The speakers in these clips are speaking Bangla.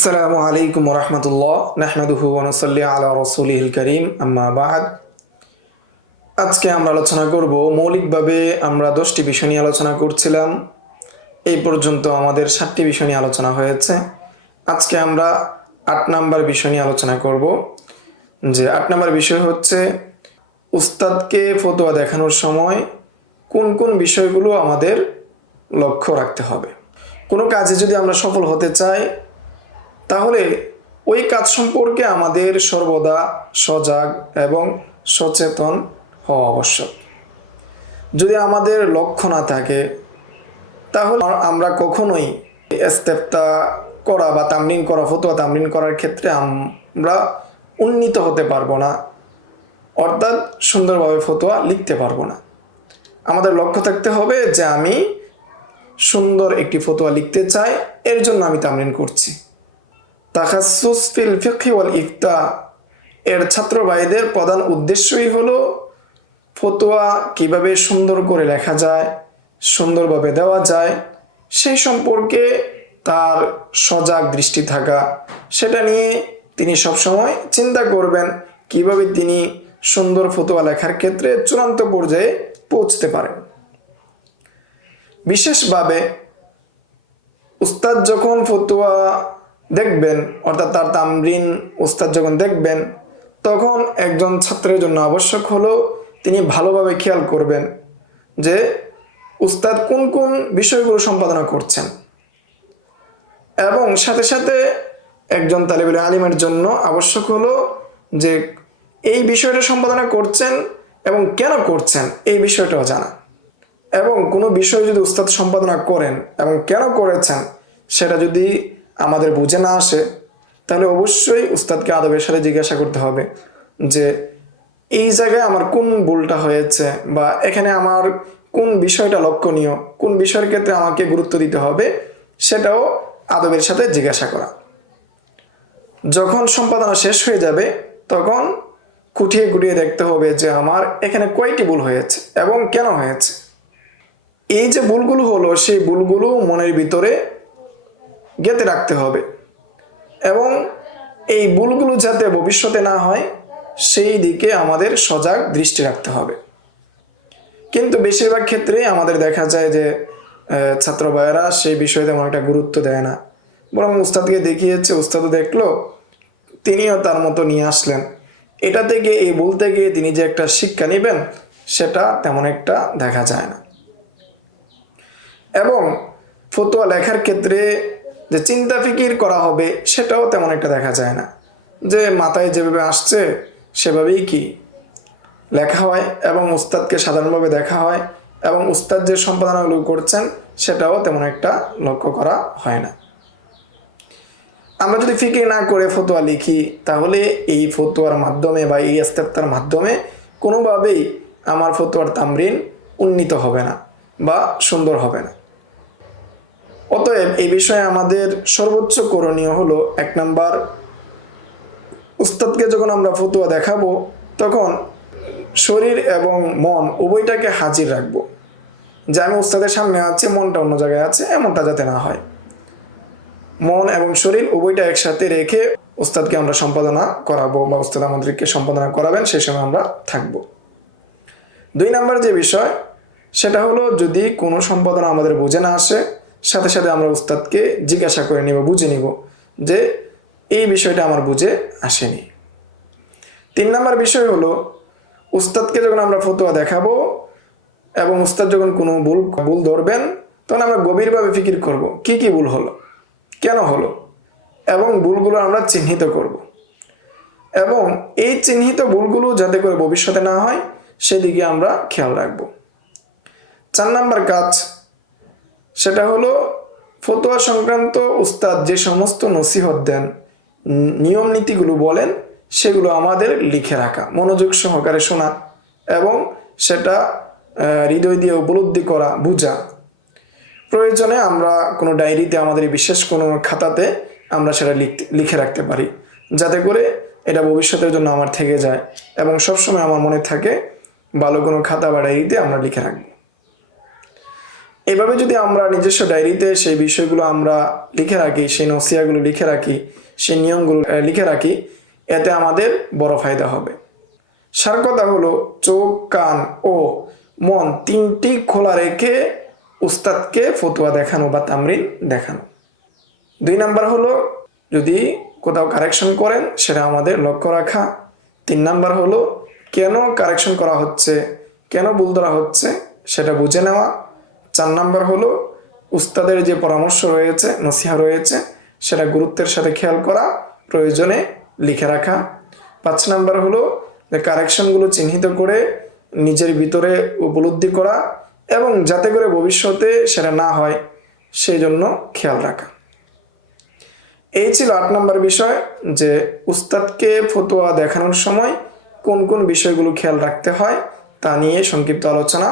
আসসালামু আলাইকুম রহমতুল্লাহ নাহমাদুহু ওয়া নুসাল্লি আলা রাসূলিহিল কারীম আম্মা বা'দ। আজকে আমরা আলোচনা করব মৌলিকভাবে আমরা 10টি বিষয় নিয়ে আলোচনা করছিলাম। এই পর্যন্ত আমাদের 7টি বিষয় নিয়ে আলোচনা হয়েছে। আজকে আমরা 8 নাম্বার বিষয় নিয়ে আলোচনা করব। যে 8 নাম্বার বিষয় হচ্ছে উস্তাদকে ফতোয়া দেখানোর সময় কোন কোন বিষয়গুলো আমাদের লক্ষ্য রাখতে হবে। কোনো কাজে যদি আমরা সফল হতে চাই তাহলে ওই কাজ সম্পর্কে আমাদের সর্বদা সজাগ এবং সচেতন হওয়া আবশ্যক। যদি আমাদের লক্ষ্য না থাকে তাহলে আমরা কখনোই ইস্তেফতা করা বা তামরিন করা, ফতোয়া তামরিন করার ক্ষেত্রে আমরা উন্নীত হতে পারবো না, অর্থাৎ সুন্দরভাবে ফতোয়া লিখতে পারবো না। আমাদের লক্ষ্য থাকতে হবে যে আমি সুন্দর একটি ফতোয়া লিখতে চাই, এর জন্য আমি তামরিন করছি। তাখাসসুস ফিল ফিকহ ওয়াল ইফতা এর ছাত্র ভাইদের প্রধান উদ্দেশ্যই হলো ফতোয়া কিভাবে সুন্দর করে লেখা যায়, সুন্দরভাবে দেওয়া যায় সেই সম্পর্কে তার সজাগ দৃষ্টি থাকা, সেটা নিয়ে তিনি সবসময় চিন্তা করবেন কিভাবে তিনি সুন্দর ফতোয়া লেখার ক্ষেত্রে চূড়ান্ত পর্যায়ে পৌঁছতে পারেন। বিশেষভাবে উস্তাদ যখন ফতোয়া দেখবেন, অর্থাৎ তার তামরিন উস্তাদ যখন দেখবেন, তখন একজন ছাত্রের জন্য আবশ্যক হলো তিনি ভালোভাবে খেয়াল করবেন যে উস্তাদ কোন কোন বিষয়গুলো সম্পাদনা করছেন, এবং সাথে সাথে একজন তালিবুল আলিমের জন্য আবশ্যক হলো যে এই বিষয়টা সম্পাদনা করছেন এবং কেন করছেন এই বিষয়টাও জানা। এবং কোনো বিষয় যদি উস্তাদ সম্পাদনা করেন এবং কেন করেছেন সেটা যদি আমাদের বুঝে না আসে তাহলে অবশ্যই উস্তাদকে আদবের সাথে জিজ্ঞাসা করতে হবে যে এই জায়গায় আমার কোন ভুলটা হয়েছে, বা এখানে আমার কোন বিষয়টা লক্ষণীয়, কোন বিষয়ের ক্ষেত্রে আমাকে গুরুত্ব দিতে হবে, সেটাও আদবের সাথে জিজ্ঞাসা করা। যখন সম্পাদনা শেষ হয়ে যাবে তখন খুঁটিয়ে খুঁটিয়ে দেখতে হবে যে আমার এখানে কয়টি ভুল হয়েছে এবং কেন হয়েছে। এই যে ভুলগুলো হলো সেই ভুলগুলো মনের ভিতরে গেঁথে রাখতে হবে এবং এই ভুলগুলো যাতে ভবিষ্যতে না হয় সেই দিকে আমাদের সজাগ দৃষ্টি রাখতে হবে। কিন্তু বেশিরভাগ ক্ষেত্রে আমাদের দেখা যায় যে ছাত্র ভাইয়েরা সেই বিষয়ে তেমন একটা গুরুত্ব দেয় না, বরং উস্তাদকে দেখিয়েছে, উস্তাদও দেখলো, তিনিও তার মতো নিয়ে আসলেন। এটা থেকে, এই ভুল থেকে তিনি যে একটা শিক্ষা নেবেন সেটা তেমন একটা দেখা যায় না। এবং ফতোয়া লেখার ক্ষেত্রে যে চিন্তা ফিকির করা হবে সেটাও তেমন একটা দেখা যায় না, যে মাথায় যেভাবে আসছে সেভাবেই কি লেখা হয় এবং উস্তাদকে সাধারণভাবে দেখা হয় এবং উস্তাদ যে সম্পাদনাগুলো করছেন সেটাও তেমন একটা লক্ষ্য করা হয় না। আমরা যদি ফিকির না করে ফতোয়া লিখি তাহলে এই ফতোয়ার মাধ্যমে বা এই ইস্তেফতার মাধ্যমে কোনোভাবেই আমার ফতোয়ার তামরিন উন্নীত হবে না বা সুন্দর হবে না। অতএব এই বিষয়ে আমাদের সর্বোচ্চ করণীয় হলো 1 নাম্বার, উস্তাদকে যখন আমরা ফতোয়া দেখাবো তখন শরীর এবং মন উভয়টাকে হাজির রাখবো, যে আমি উস্তাদের সামনে আছে, মনটা অন্য জায়গায় আছে, এমনটা যাতে না হয়। মন এবং শরীর উভয়টা একসাথে রেখে উস্তাদকে আমরা সম্পাদনা করাবো বা উস্তাদ আমাদেরকে সম্পাদনা করাবেন, সেই সময় আমরা থাকবো। 2 নাম্বার যে বিষয় সেটা হলো যদি কোনো সম্পাদনা আমাদের বুঝে না আসে সাথে সাথে আমরা উস্তাদকে জিজ্ঞাসা করে নিব, বুঝে নিব যে এই বিষয়টা আমার বুঝে আসেনি। 3 নাম্বার বিষয় হলো উস্তাদকে যখন আমরা ফতোয়া দেখাবো এবং উস্তাদ যখন কোনো ভুল ধরবেন তখন আমরা গভীরভাবে ফিকির করব কি কি ভুল হলো, কেন হলো, এবং ভুলগুলো আমরা চিহ্নিত করব এবং এই চিহ্নিত ভুলগুলো যাতে করে ভবিষ্যতে না হয় সেদিকে আমরা খেয়াল রাখব। 4 নাম্বার কাজ সেটা হলো ফতোয়া সংক্রান্ত উস্তাদ যে সমস্ত নসিহত দেন, নিয়ম নীতিগুলো বলেন, সেগুলো আমাদের লিখে রাখা, মনোযোগ সহকারে শোনা এবং সেটা হৃদয় দিয়ে উপলব্ধি করা, বুঝা। প্রয়োজনে আমরা কোনো ডায়েরিতে, আমাদের বিশেষ কোনো খাতাতে আমরা সেটা লিখে রাখতে পারি, যাতে করে এটা ভবিষ্যতের জন্য আমার থেকে যায় এবং সবসময় আমার মনে থাকে ভালো কোনো খাতা বা ডায়েরিতে আমরা লিখে রাখব। এইভাবে যদি আমরা নিজস্ব ডায়েরিতে সেই বিষয়গুলো আমরা লিখে রাখি, সেই নসিহাগুলো লিখে রাখি, সেই নিয়মগুলো লিখে রাখি, এতে আমাদের বড় ফায়দা হবে। সার কথা হলো চোখ, কান ও মন তিনটি খোলা রেখে উস্তাদকে ফতোয়া দেখানো বা তামরিন দেখানো। 2 নাম্বার হলো যদি কোথাও কারেকশন করেন সেটা আমাদের লক্ষ্য রাখা। 3 নাম্বার হলো কেন কারেকশন করা হচ্ছে, কেন ভুল ধরা হচ্ছে সেটা বুঝে নেওয়া। 4 নাম্বার হলো উস্তাদের যে পরামর্শ রয়েছে, নসিহা রয়েছে, সেটা গুরুত্বের সাথে খেয়াল করা, প্রয়োজনে লিখে রাখা। 5 নাম্বার হলো যে কারেকশনগুলো চিহ্নিত করে নিজের ভিতরে উপলব্ধি করা এবং যাতে করে ভবিষ্যতে সেটা না হয় সেই জন্য খেয়াল রাখা। এই ছিল 8 নম্বর বিষয়, যে উস্তাদকে ফতোয়া দেখানোর সময় কোন কোন বিষয়গুলো খেয়াল রাখতে হয় তা নিয়ে সংক্ষিপ্ত আলোচনা।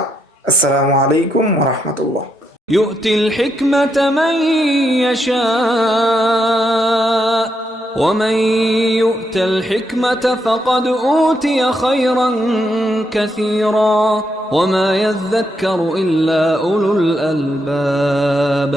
আসসালামু আলাইকুম ওয়া রাহমাতুল্লাহ। يؤتي الحكمة من يشاء ومن يؤت الحكمة فقد أوتي خيرا كثيرا وما يذكر إلا أولو الألباب